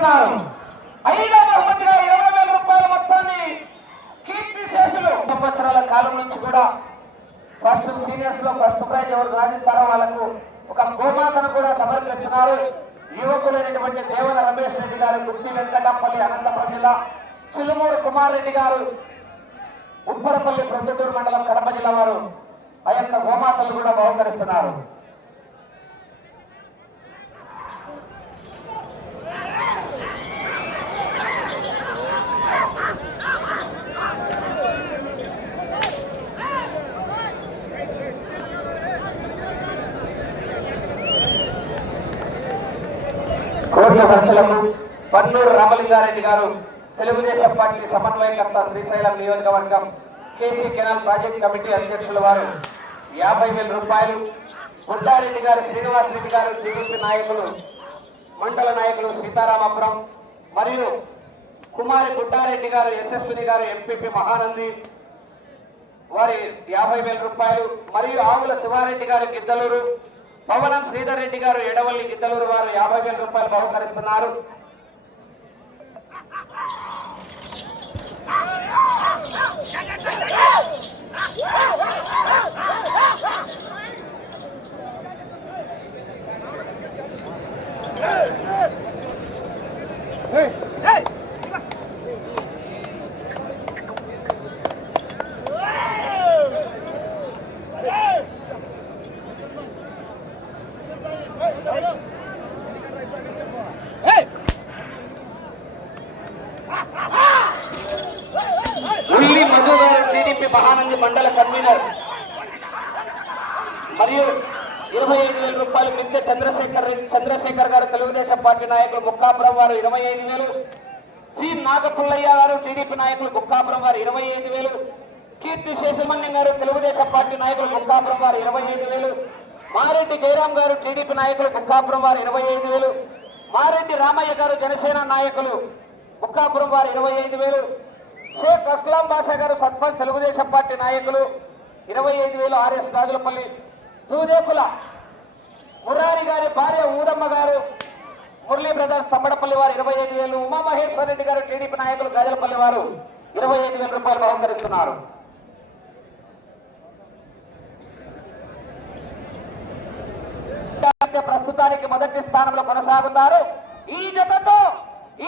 చేస్తున్నారు. అయినా బహుమతిగా ఇరవై వేల రూపాయల మొత్తాన్ని కీర్తి శేషులు సంవత్సరాల కాలం నుంచి కూడా ఫస్ట్ సీనియర్స్లో ఫస్ట్ ప్రైజ్ ఎవరు సాధిస్తారో వాళ్ళకు ఒక గోమాతను కూడా సమర్పిస్తున్నారు. యువకుడైనటువంటి దేవన రమేష్ రెడ్డి గారు గుర్తి వెంకటపల్లి అనంతపురం జిల్లా చిలుమూరు కుమార్ రెడ్డి గారు ఉప్పరపల్లి ప్రొద్దుటూరు మండలం కడప జిల్లా వారు ఆ యొక్క గోమాతలు కూడా బహుకరిస్తున్నారు. కోట్ల పన్నూరు రామలింగారెడ్డి గారు తెలుగుదేశం పార్టీ సమన్వయకర్త శ్రీశైలం నియోజకవర్గం కేసీ కెనాల్ ప్రాజెక్ట్ కమిటీ అధ్యక్షుల వారు. యాభై వేల రూపాయలు గుడ్డారెడ్డి గారు శ్రీనివాస్ రెడ్డి గారు టీడీపీ నాయకులు మండల నాయకులు సీతారామపురం మరియు కుమారి గుడ్డారెడ్డి గారు యశస్విని గారు ఎంపీపీ మహానంది వారి యాభై వేల రూపాయలు మరియు ఆవుల శివారెడ్డి గారు గిద్దలూరు పవనం శ్రీధర్ రెడ్డి గారు ఎడవల్లి గిద్దలూరు వారు యాభై వేల రూపాయలు బహుకరిస్తున్నారు ఉల్లి మధు గారు టీడీపీ మహానంది మండల కన్వీనర్. మరియు ఇరవై ఐదు వేల రూపాయలు మిద్దె చంద్రశేఖర్ రెడ్డి- చంద్రశేఖర్ గారు తెలుగుదేశం పార్టీ నాయకులు బుక్కాపురం వారు ఇరవై ఐదు వేలు. సి. నాగపుల్లయ్య గారు టీడీపీ నాయకులు బుక్కాపురం వారు ఇరవై ఐదు వేలు. కీర్తి శేషమణ్యం గారు తెలుగుదేశం పార్టీ నాయకులు బుక్కాపురం వారు ఇరవై ఐదు వేలు. మారెడ్డి జయరాం గారు టీడీపీ నాయకులు బుక్కాపురం వారు ఇరవై ఐదు వేలు. మారెడ్డి రామయ్య గారు జనసేన నాయకులు బుక్కాపురం వారు ఇరవై ఐదు వేలు. అస్లాం గారు సర్పంచ్ తెలుగుదేశం పార్టీ నాయకులు ఇరవై ఐదు వేలు ఆర్ఎస్ రాజులపల్లి తూదేకుల మురారి గారి భార్య ఊరమ్మ గారు మురళీ బ్రదర్స్ తమ్మడపల్లి వారు ఇరవై ఐదు వేలు ఉమామహేశ్వర రెడ్డి గారు టీడీపీ నాయకులు గజలపల్లి వారు ఇరవై ఐదు వేల రూపాయలు బహుకరిస్తున్నారు. ప్రస్తుతానికి మొదటి స్థానంలో కొనసాగుతారు. ఈ జతతో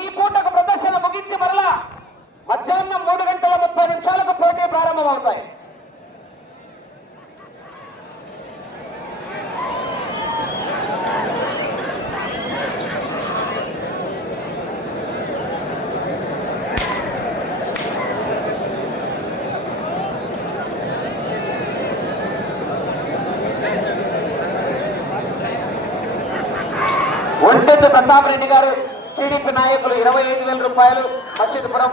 ఈ పూటకు ప్రదర్శన ముగి మరలా మధ్యాహ్నం మూడు గంటల ముప్పై నిమిషాలకు పోటీ ప్రారంభమవుతాయి ఒంటెద్దు ప్రతాప్ రెడ్డి గారు టీడీపీ నాయకులు ఇరవై ఐదు వేల రూపాయలు మసీదుపురం.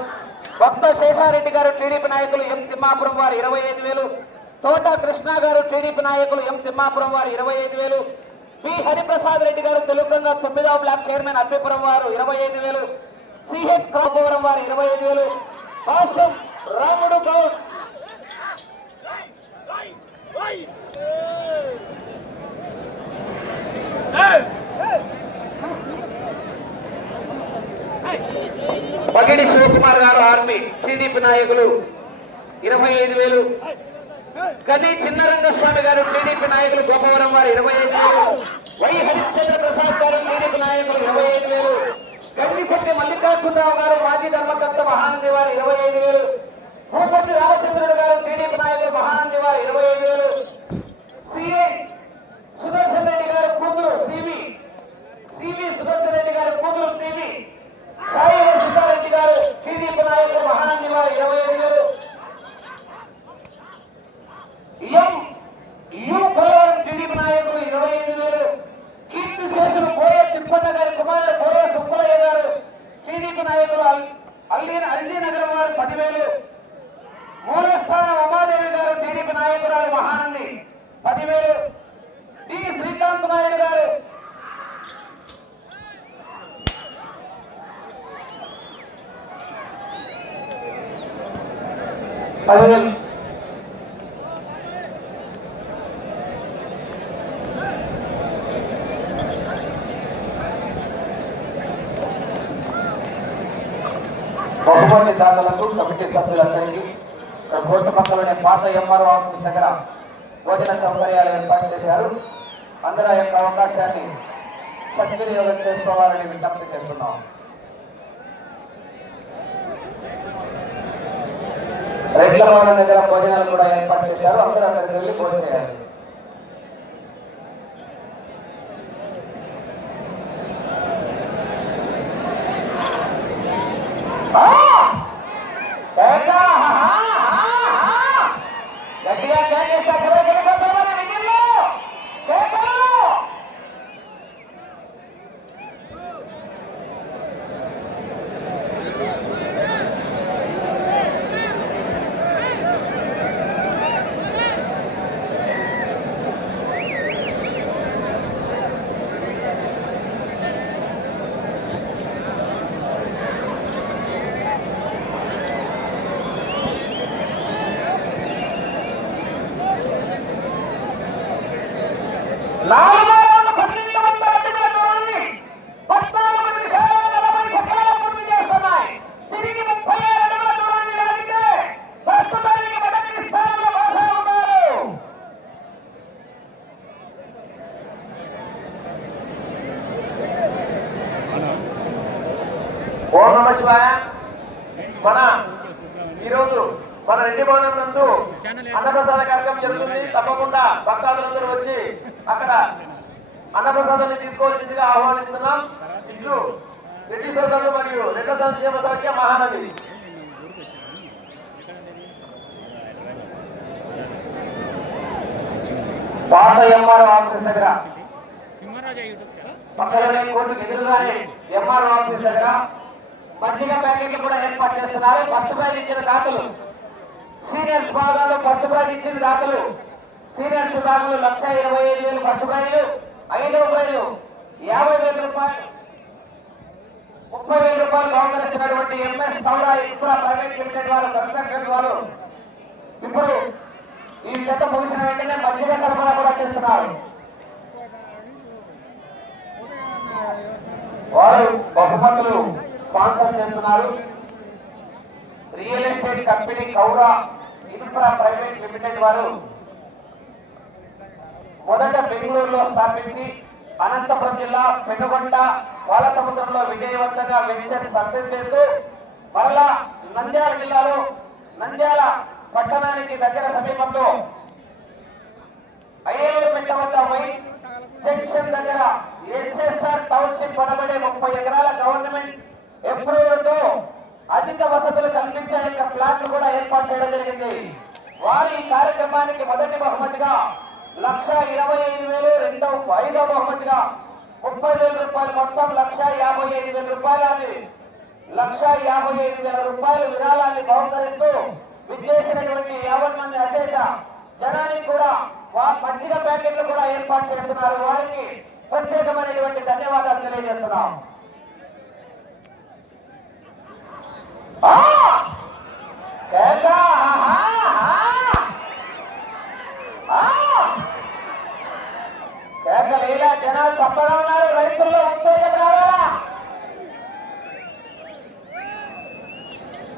భక్త శేషారెడ్డి గారు టీడీపీ నాయకులు ఎం తిమ్మాపురం వారు ఇరవై ఐదు వేలు. తోట కృష్ణ గారు టీడీపీ నాయకులు ఎం తిమ్మాపురం వారు ఇరవై ఐదు వేలు. పి. హరిప్రసాద్ రెడ్డి గారు తెలుగుగంగ తొమ్మిదవ బ్లాక్ చైర్మన్ అప్పిపురం వారు ఇరవై ఐదు వేలు. సిహెచ్ క్రాపవరం వారు ఇరవై ఐదు వేలు. కాసం రాముడు గౌడ్. బగిడి శివకుమార్ గారు ఆర్మీ టీడీపీ నాయకులు ఇరవై ఐదు వేలు. గది చిన్నరంగస్వామి గారు టీడీపీ నాయకులు గోపవరం వారు ఇరవై ఐదు వేలు. వై హరిశ్చంద్ర ప్రసాద్ గారు టీడీపీ నాయకులు ఇరవై ఐదు వేలు. గంగిశెట్టి మల్లికార్జునరావు గారు మాజీ ధర్మకర్త మహానంది వారు ఇరవై ఐదు వేలు. భూపతి రామచంద్రుడు గారు టీడీపీ నాయకులు మహానంది వారు ఇరవై ఐదు వేలు. సిఏ సుదర్శన్ పదివేలు డి శ్రీకాంత్ నాయుడు గారు పదివేలు బహుమతి దాతలకు కమిటీ సభ్యులందరికీ ఇక్కడ కోర్టు పక్కలోనే పాత ఎంఆర్ఓ ఆఫీస్ దగ్గర భోజన సౌకర్యాలు ఏర్పాటు చేశారు. అందరూ యొక్క అవకాశాన్ని సద్వినియోగం చేసుకోవాలని విజ్ఞప్తి చేస్తున్నాం. రెడ్ల భవనం దగ్గర భోజనాలు కూడా ఏర్పాటు చేశారు. అందరూ అక్కడికి వెళ్ళి భోజనం చేయాలి. ఓం నమ శివాయ. మన ఈరోజు మన రెడ్డి భవనం నందు అన్నప్రసాద కార్యక్రమం జరుగుతుంది. తప్పకుండా భక్తాదులందరూ వచ్చి అక్కడ అన్నప్రసాదాన్ని తీసుకోవాల్సిందిగా ఆహ్వానిస్తున్నాం. ఇట్లు రెడ్డి సోదరులు మరియు రెడ్ల సంక్షేమ సౌఖ్య మహానది. పాత ఎంఆర్ ఆఫీస్ దగ్గర. పక్కనే కోర్టుకు ఎదురుగానే ఎంఆర్ ఆఫీస్ దగ్గర మజ్జిగ ప్యాకెట్లు కూడా ఏర్పాటు చేస్తున్నారు. ఫస్ట్ ప్రైజ్ ఇచ్చిన దాతలు సీనియర్స్ భాగాలు ఫస్ట్ ప్రైజ్ ఇచ్చిన దాతలు సీనియర్స్ విభాగంలో లక్ష ఇరవై ఐదు వేలు ఫస్ట్ ప్రైజ్ ఐదవ ప్రైజ్ యాభై వేల రూపాయలు ముప్పై వేల రూపాయలు బహుకరిస్తున్నటువంటి M S Saura infra private limited వారు కన్స్ట్రక్షన్ వారు ఇప్పుడు ఈ జత ముగిసిన వెంటనే మజ్జిగ సరఫరా కూడా చేస్తున్నారు. వారు బహుమతులు స్పాన్సర్ చేస్తున్నారు. Real estate company Kaura infra private limited వారు మొదట బెంగళూరులో స్థాపించి అనంతపురం జిల్లా పెనుగొండ పాలసముద్రంలో విజయవంతంగా వెంచర్ సక్సెస్ చేస్తూ మరలా నంద్యాల జిల్లాలో నంద్యాల పట్టణానికి దగ్గర సమీపంలో అయ్యేరు మెట్ట వద్ద దగ్గర ఎస్ఎస్ఆర్ టౌన్షిప్ అనబడే ముప్పై ఎకరాల గవర్నమెంట్ ఎప్పుడో అధిక వసతులు కల్పించే యొక్క ప్లాట్లు కూడా ఏర్పాటు చేయడం జరిగింది వారి ఈ కార్యక్రమానికి మొదటి బహుమతిగా లక్ష ఇరవై ఐదు వేలు రెండవ ఐదవ బహుమతిగా ముప్పై వేల రూపాయలు మొత్తం లక్ష యాభై ఐదు వేల రూపాయలని లక్ష యాభై ఐదు వేల రూపాయలు విరాళాన్ని బహుకరిస్తూ విచ్చేసినటువంటి యాభై మంది అశేష జనానికి కూడా వారి పట్టిక ప్యాకెట్లు కూడా ఏర్పాటు చేస్తున్నారు. వారికి ప్రత్యేకమైనటువంటి ధన్యవాదాలు తెలియజేస్తున్నాం. ఆ! జనాలు తప్పగా ఉన్నారు రైతుల్లో రావాలా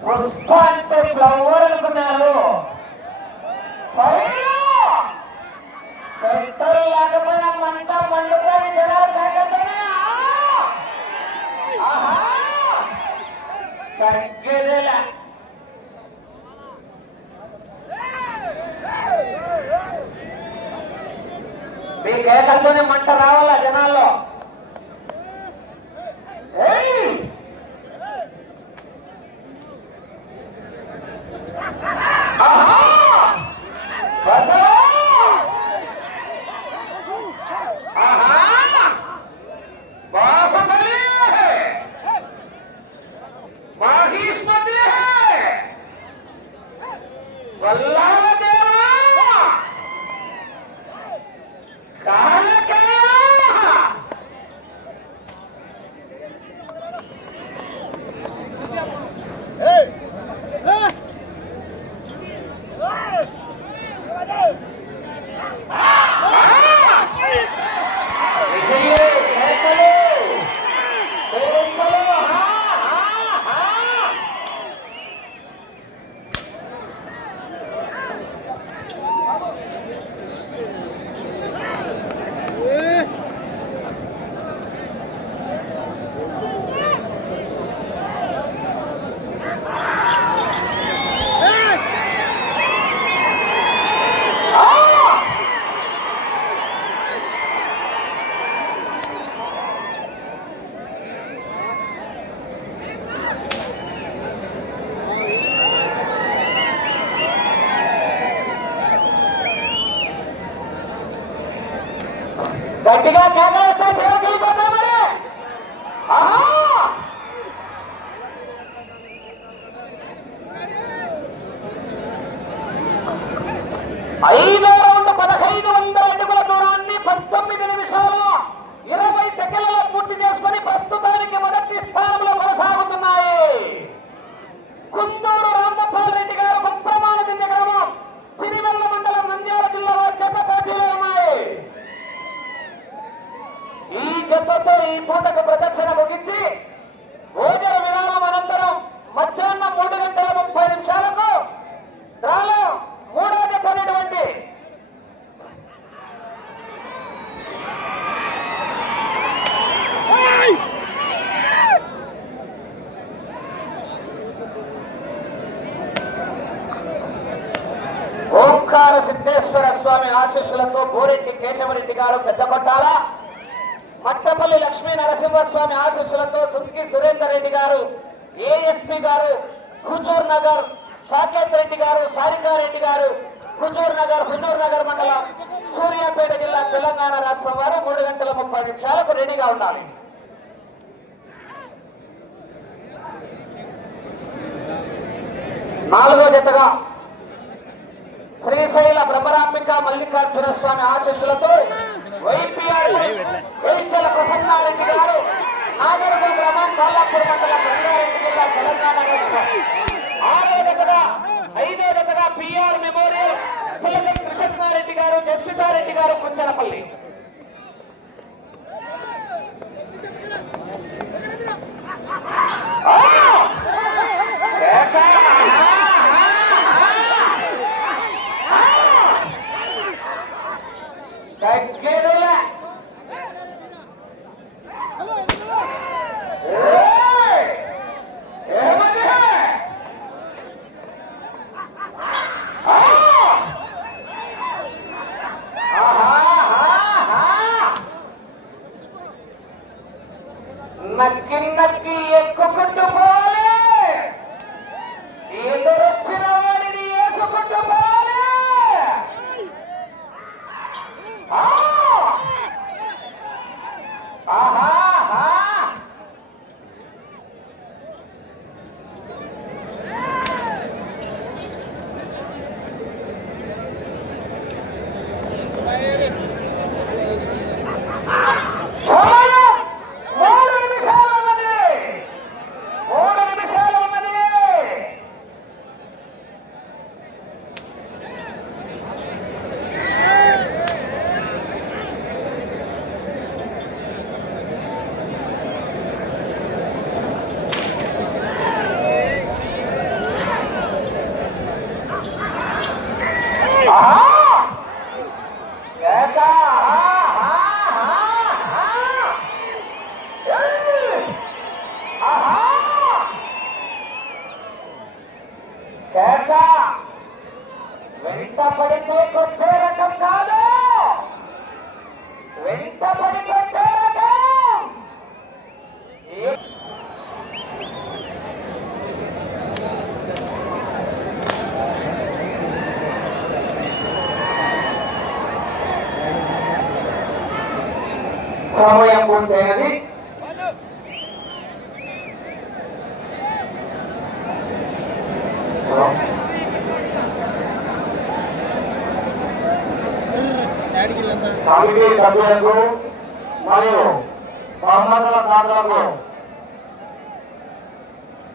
పుష్ప అంటే ఫ్లవర్ అనుకున్నారు ఈ ఈ పూటకు ప్రదర్శన ముగించి భోజన విరామం అనంతరం మధ్యాహ్నం మూడు గంటల ముప్పై నిమిషాలకు రాలో మూడో జత అనేటువంటి ఓంకార సిద్ధేశ్వర స్వామి ఆశీస్సులతో బోరెడ్డి కేశవరెడ్డి గారు పెద్ద కొట్టాల మట్టపల్లి లక్ష్మీ నరసింహస్వామి ఆశీస్సులతో సుంకి సురేందర్ రెడ్డి గారు ఏఎస్పి గారు హుజూర్ నగర్ సాకేత్ రెడ్డి గారు సారికారెడ్డి గారు హుజూర్ నగర్ హుజూర్ నగర్ మండలం సూర్యాపేట జిల్లా తెలంగాణ రాష్ట్రం వారు మూడు గంటల ముప్పై నిమిషాలకు రెడీగా ఉండాలి. నాలుగో జతగా శ్రీశైల భ్రమరాంబిక మల్లికార్జున స్వామి ఆశీస్సులతో వైపీఆర్ ప్రసన్నారెడ్డి గారు నాగర్గల్ గ్రామం బాలాపూర్ మండలం రంగారెడ్డి జిల్లా తెలంగాణ ఆరో జతగా ఐదో జతగా పిఆర్ మెమోరియల్ పుల్లకల్ కృష్ణారెడ్డి గారు జస్మితారెడ్డి గారు కుంచనపల్లి ఆ! సమయం పూర్తయినది కమిటీ సభ్యులకు మరియు సమ్మతుల దాతలకు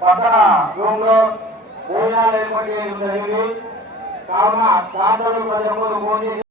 పక్కన రూమ్లో భోజనాలు ఏర్పాటు చేయడం జరిగింది. కావున దాతలు ప్రతి ఒక్కరు భోజనం